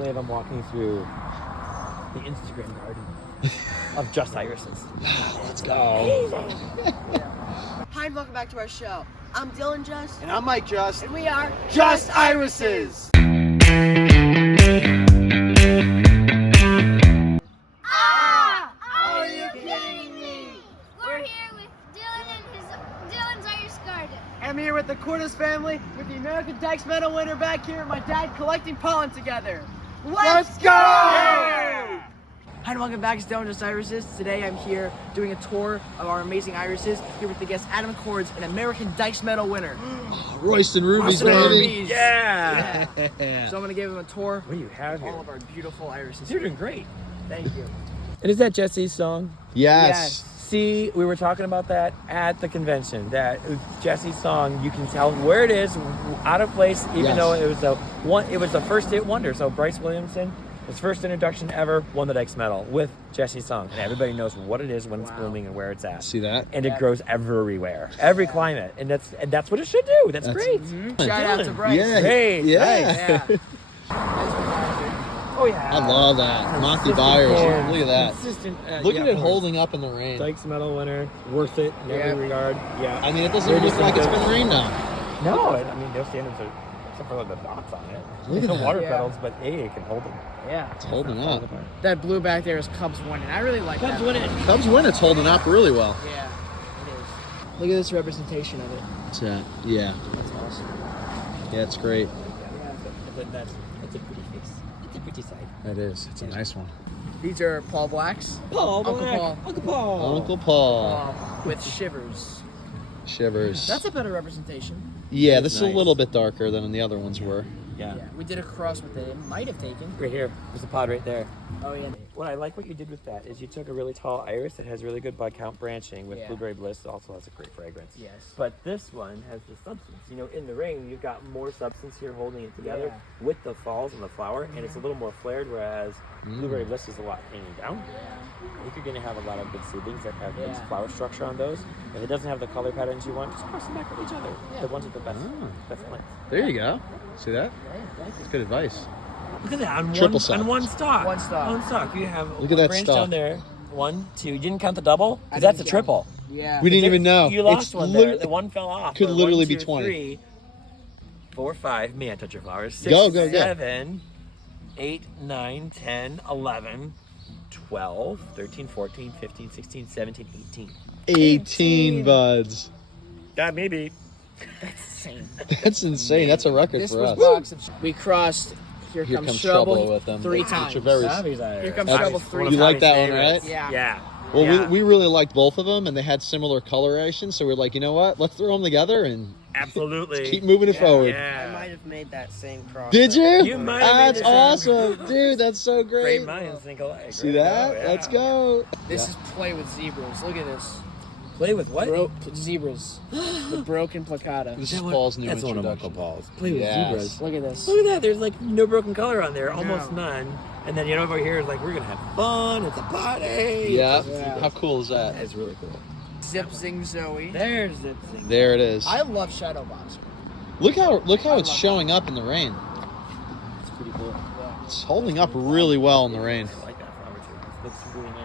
I'm walking through the Instagram garden of just irises. Let's go. Hi and welcome back to our show. I'm Dylan Just. And I'm Mike Just. And we are Just Irises. Are you kidding me? We're here with Dylan and Dylan's Irish Garden. I'm here with the Cordes family with the American Dykes medal winner back here and my dad collecting pollen together. Let's go! Hi and welcome back to Dylan Just Irises. Today I'm here doing a tour of our amazing irises here with the guest Adam Cordes, an American Dykes medal winner. Royston Ruby's Royston baby. Ruby's. Yeah. So I'm going to give him a tour. What do you have here? All of our beautiful irises. You're doing great. Thank you. And is that Jesse's song? Yes. See, we were talking about that at the convention. That Jesse's song, you can tell where it is, out of place, even though it was a first hit wonder. So Bryce Williamson, his first introduction ever, won the Dykes medal with Jesse's song, and everybody knows what it is when it's blooming and where it's at. See that? And it grows everywhere, every climate, and that's what it should do. That's great. Shout out to Bryce. Yeah. Great. Yeah. Yeah. Oh yeah. I love that. Monty Byers. Look at that. Consistent, Look at it holding up in the rain. Dykes medal winner, worth it in every regard. Yeah. I mean, it doesn't They're look just like it's good. been rained on. No, I mean no standards are, except for like the dots on it. Look at The that. water Yeah. pedals, but it can hold them. Yeah. It's holding up. That blue back there is Cubs winning. I really like Cubs that. win it. Cubs win. It's holding up really well. Yeah, it is. Look at this representation of it. It's yeah. That's awesome. Yeah, it's great. That's a pretty face. It's a pretty sight. It is. It's a nice one. These are Paul Blacks. Paul, Uncle Paul. Uncle Paul. Uncle Paul. With shivers. Shivers. That's a better representation. Yeah, this is nice. a little bit darker than the other ones were. Yeah. Yeah, we did a cross with it. It might have taken. Right here. There's a pod right there. Oh yeah. What I like what you did with that is you took a really tall iris that has really good bud count branching with Yeah. blueberry bliss. It also has a great fragrance. Yes. But this one has the substance. You know, in the ring, you've got more substance here holding it together with the falls and the flower, and it's a little more flared, whereas blueberry bliss is a lot hanging down. I think you're going to have a lot of good seedlings that have good flower structure on those. If it doesn't have the color patterns you want, just cross them back with each other. The ones with the best plants. There you go. See that? That's good advice. Look at that, on Triple one stalk. One stalk. One stalk. One stalk. You have Look at that branch stalk. down there. 1, 2. You didn't count the double? I Because that's a didn't triple. count Yeah. We didn't even know. You lost It's one there. The one fell off. could But literally 1, be 2, 20. 3, 4, 5. May I touch your flowers? 6, Go, go, go. 7, 8, 9, 10, 11, 12, 13, 14, 15, 16, 17, 18. 18 buds. Got me beat. Insane. That's insane. That's a record This for was us. box of. We crossed. Here Here comes trouble with them. 3 Which times. are very. Here comes trouble 3 You times. like that one, right? Yeah. Yeah. Well, Yeah. we really liked both of them, and they had similar coloration. So we're like, you know what? Let's throw them together and Absolutely. keep moving it forward. Yeah. have made that same cross. Did you? You might have made That's the same. awesome, dude. That's so great. Great minds think alike. See Way to that? go, yeah. Let's go. This is play with zebras. Look at this. Play with what? Zebras. The broken placata. This is Paul's new That's one of introduction. Uncle Paul's. Play with Yes. zebras. Look at this. Look at that. There's like no broken color on there. Almost none. And then over here is like, we're going to have fun. It's a party. Yeah. Yeah. How cool is that? That's really cool. Zip Zing Zoe. There's it. There it is. I love Shadow Boxer. Look how it's showing up in the rain. It's pretty cool. It's holding up really well in the rain. I like that flower too. It looks really nice.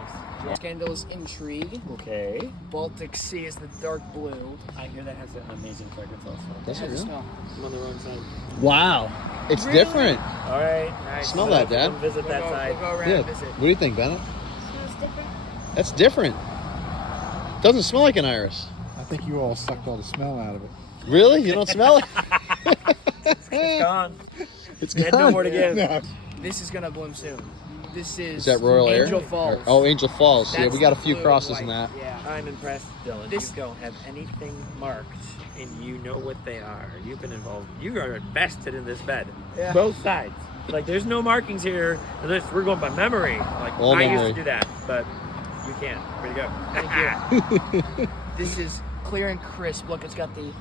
Scandalous Intrigue. Okay. Baltic Sea is the dark blue. I hear that has an amazing fragrance also. Does it How's it really? smell? I'm on the wrong side. Wow. It's different. All right. Nice. Smell that, Dad. Come visit that side. We'll go around Yeah. and visit. What do you think, Bennett? Smells different. That's different. Doesn't smell like an iris. I think you all sucked all the smell out of it. Really? You don't smell it? It's gone. It's You had no gone. more to give. No. This is gonna bloom soon. This is Is that Royal Air? Angel Falls. Oh, Angel Falls. Yeah, That's we got a the few blue crosses and in that. white. Yeah. I'm impressed, Dylan. This- You don't have anything marked, and you know what they are. You've been involved. You are invested in this bed. Yeah. Both sides. Like, there's no markings here. We're going by memory. Like, All I memory. used to do that, but you can't. Way to go. Thank you. This is clear and crisp. Look, it's got the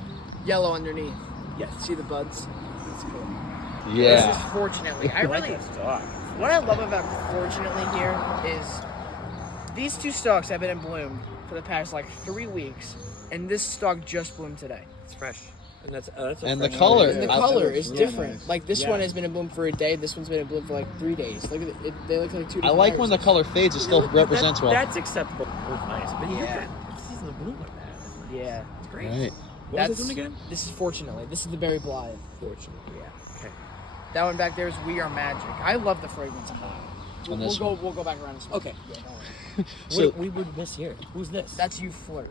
yellow underneath. Yes. See the buds? It's cool. This Yeah. is fortunately. I like really. that stalk. What I love about fortunately here is these 2 stalks have been in bloom for the past like 3 weeks, and this stalk just bloomed today. It's fresh. And that's a And the fresh color. one. And the I- color is Yeah, different. nice. Like this Yeah. one has been in bloom for a day. This one's been in bloom for like 3 days. Look at it. They look like two I different like when the irises. color fades. It still represents well. That's acceptable. It's nice, but Yeah. yeah, it's seasonal bloom like that. That's nice. Yeah. It's great. Right. What was this one again? This is Fortunately. This is the Berry Blythe. Fortunately, yeah. Okay. That one back there is We Are Magic. I love the fragrance of that. And We'll this go back around and smell. Okay. Yeah, don't worry. So- What we would miss here. Who's this? That's You Flirt.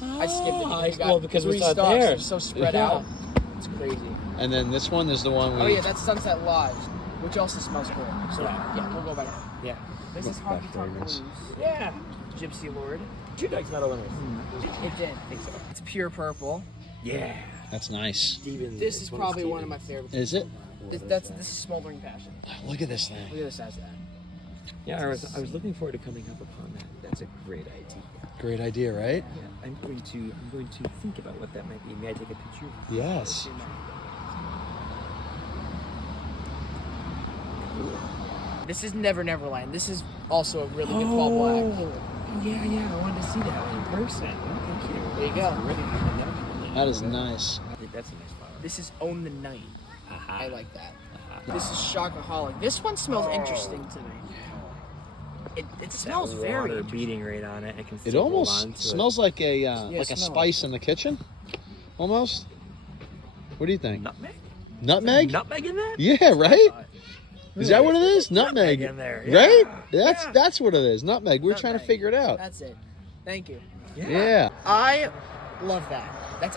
I skipped it. I- You got well, because we 3 saw it stalks. there. They're so spread Yeah. out. It's crazy. And then this one is the one we. Oh yeah, that's Sunset Lodge, which also smells good. So Yeah. yeah, we'll go back. Yeah. This is Back Honky Tonk fragrance. Blues. Yeah. Gypsy Lord. 2 Dykes medal winners. It did. I think so. It's pure purple. Yeah. That's nice. Steven. This is probably one of my favorites. Is it? This is Smoldering Passion. Look at this thing. Look at this as that. Yeah, I was looking forward to coming up upon that. That's a great idea. Great idea, right? Yeah, I'm going to think about what that might be. May I take a picture? Yes. This is Never Neverland. This is also a really good fall black. Yeah. I wanted to see that one in person. Oh, thank you. There you go. Really? That is nice. That's a nice flower. This is Own the Night. Aha. I like that. This is Shockaholic. This one smells interesting to me. It smells That very water interesting. beating right on it. I can It still hold on almost to smells like a Yeah, like a smell it. spice in the kitchen, almost. What do you think? Nutmeg? Nutmeg? Nutmeg in that? Yeah, right. Is that what it is? Nutmeg Nutmeg, in there, right? yeah. That's what it is. Nutmeg. We're trying to Nutmeg. figure it out. That's it. Thank you. Yeah. I love that.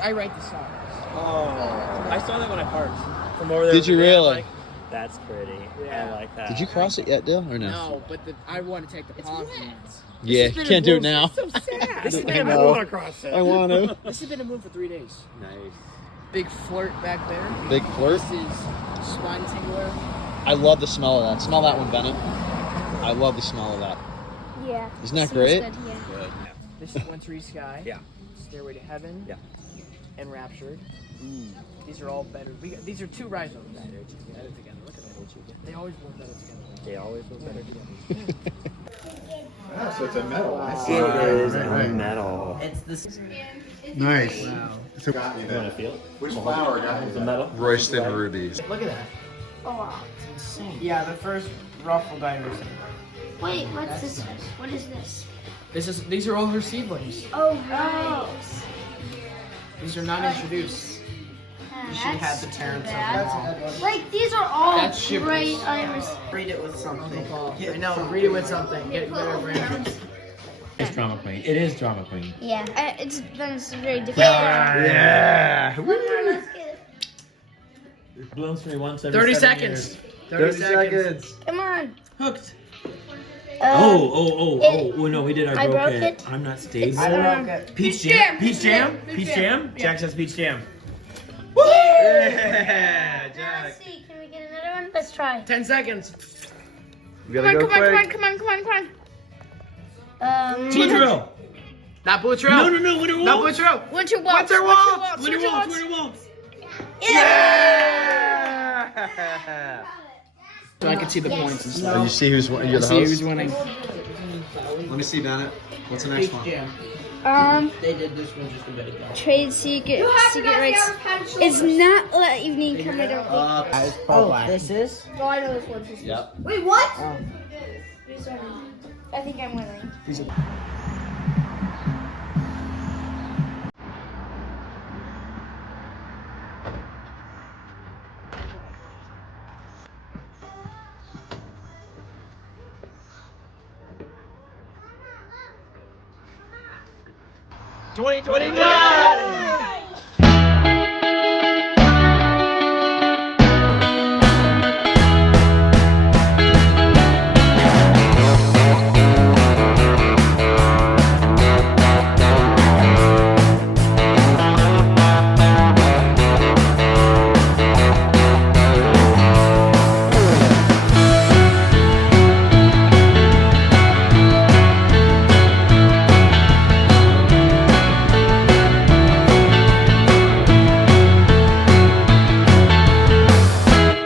I write the songs. Oh, I saw that when I parked from over there. Did you over there. I'm really? like, that's pretty. Yeah. I like that. Did you cross it yet, Dale, or no? No, but I want to take the palm. Yeah, This has been can't do it in now. bloom for- So sad. This is I been know. want to cross it. I want to. This has been in bloom for 3 days. Nice. Big Flirt back there. Big flirt. This is Spine Tingler. I love the smell of that. Smell that one, Bennett. I love the smell of that. Yeah. Isn't that Smells great? good, yeah. This is Wintry Sky. Yeah. Stairway to Heaven. Yeah. Enraptured. These are all better. These are 2 rhizomes. Better together. Look at that old chicken. They always work better together. They always look better together. Oh, so it's a metal. I see. It is Right. metal. It's this. Nice. Wow. So got me You want there. to feel it? Which flower got you The there? metal? Royston rubies. Look at that. Oh, wow. It's insane. Yeah, the first ruffled iris. Wait, what's this? What is this? These are all her seedlings. Oh, right. These are not introduced. Yeah, She had that's the parents too of bad. them all. Like, these are all That's shivers. great iris. Read it with something. I know. Read it with something. Get better brand. It's drama queen. It is drama queen. Yeah, it's very different. Yeah. Let's get it. It blooms for me once every 30 7 seconds. years. 30 seconds. Come on. Hooked. Oh, no, we did our I broke broke it. it. I'm not stable. I broke it. Peach jam. Peach jam. Peach jam. Jack says peach jam. Yeah, Let's see. Can we get another one? Let's try. 10 seconds. You Come gotta on, go come on, quick. come on, come on, come on. Blue drill. Not Blue Trail. No, Winter Not Blue Wolf. Trail. Winter Waltz. Winter Waltz. Winter Wolf. Winter Wolf. Yeah. So I can see the points and stuff. You see who's you're I the see who's host. winning. Let me see, Bennett. What's the next Peach one? jam. They did this one just a bit ago. Trade secret rights. It's not let evening come. I don't think. Oh, this is? Oh, I know this one. Yep. Wait, what? Oh. I think I'm winning.